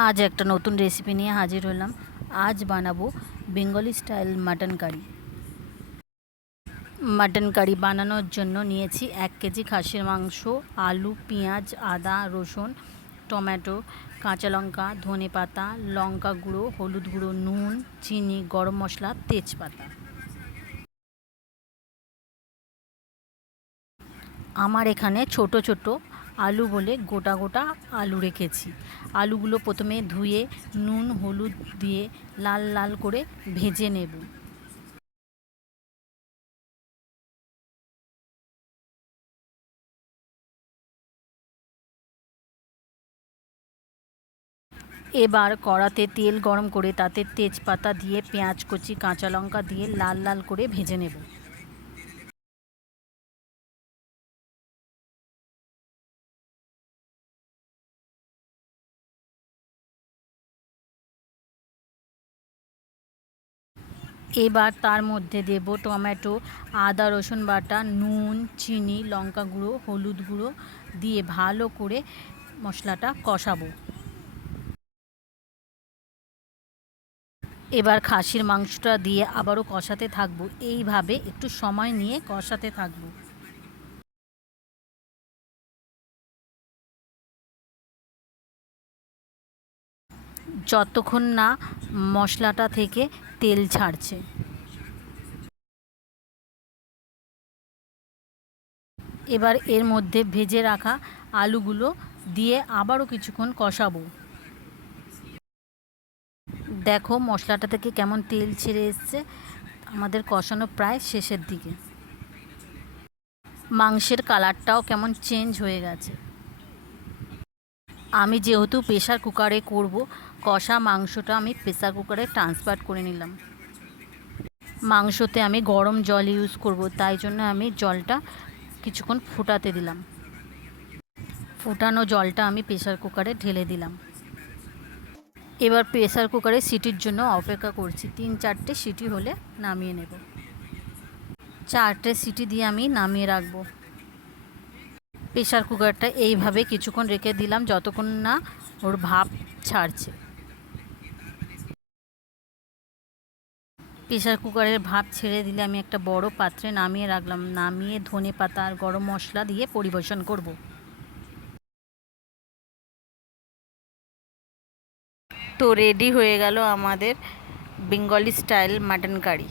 আজ একটা নতুন রেসিপি নিয়ে হাজির হলাম। আজ বানাবো Bengali style mutton curry mutton curry বানানোর জন্য নিয়েছি এক কেজি খাসির মাংস, আলু, পেঁয়াজ, আদা, রসুন, টমেটো, কাঁচা লঙ্কা, ধনে পাতা, লঙ্কা গুঁড়ো, হলুদ গুঁড়ো, নুন, চিনি, গরম মশলা, তেজপাতা। আমার এখানে ছোট ছোট আলু বলে গোটা গোটা আলু রেখেছি। আলুগুলো প্রথমে ধুয়ে, নুন, হলুদ দিয়ে লাল লাল করে ভেজে নেব। এবার কড়াতে তেল গরম করে তাতে তেজপাতা দিয়ে, পেঁয়াজ, কুচি, কাঁচা লঙ্কা দিয়ে লাল লাল করে ভেজে নেব। এবার তার মধ্যে দেব টমেটো, আদা, রসুন বাটা, নুন, চিনি, লঙ্কা গুঁড়ো, হলুদ গুঁড়ো দিয়ে ভালো করে মশলাটা কষাবো। এবার খাসির মাংসটা দিয়ে আবারও কষাতে থাকব। এইভাবে একটু সময় নিয়ে কষাতে থাকব। যতক্ষণ না মশলাটা থেকে তেল ছাড়ছে। এবার এর মধ্যে ভেজে রাখা আলুগুলো দিয়ে আবারও কিছুক্ষণ কষাবো। দেখো মশলাটা থেকে কেমন তেল ছেড়ে এসছে। আমাদের কষানো প্রায় শেষের দিকে। মাংসের কালারটাও কেমন চেঞ্জ হয়ে গেছে। আমি যেহেতু প্রেশার কুকারে করব কষা মাংসটা আমি প্রেসার কুকারে ট্রান্সফার করে নিলাম। মাংসতে আমি গরম জল ইউজ করব, তাই জন্য আমি জলটা কিছুক্ষণ ফুটাতে দিলাম। ফুটানো জলটা আমি প্রেসার কুকারে ঢেলে দিলাম। এবার প্রেসার কুকারে সিটির জন্য অপেক্ষা করছি, তিন চারটে সিটি হলে নামিয়ে নেব। চারটে সিটি দিয়ে আমি নামিয়ে রাখব। প্রেশার কুকারটা এইভাবে কিছুক্ষণ রেখে দিলাম, যতক্ষণ না ওর ভাপ ছাড়ছে। প্রেশার কুকারের ভাপ ছেড়ে দিলে আমি একটা বড় পাত্রে নামিয়ে রাখলাম। নামিয়ে ধনে পাতা আর গরম মশলা দিয়ে পরিবেশন করব। তো রেডি হয়ে গেল আমাদের বেঙ্গলি স্টাইল মাটন কারি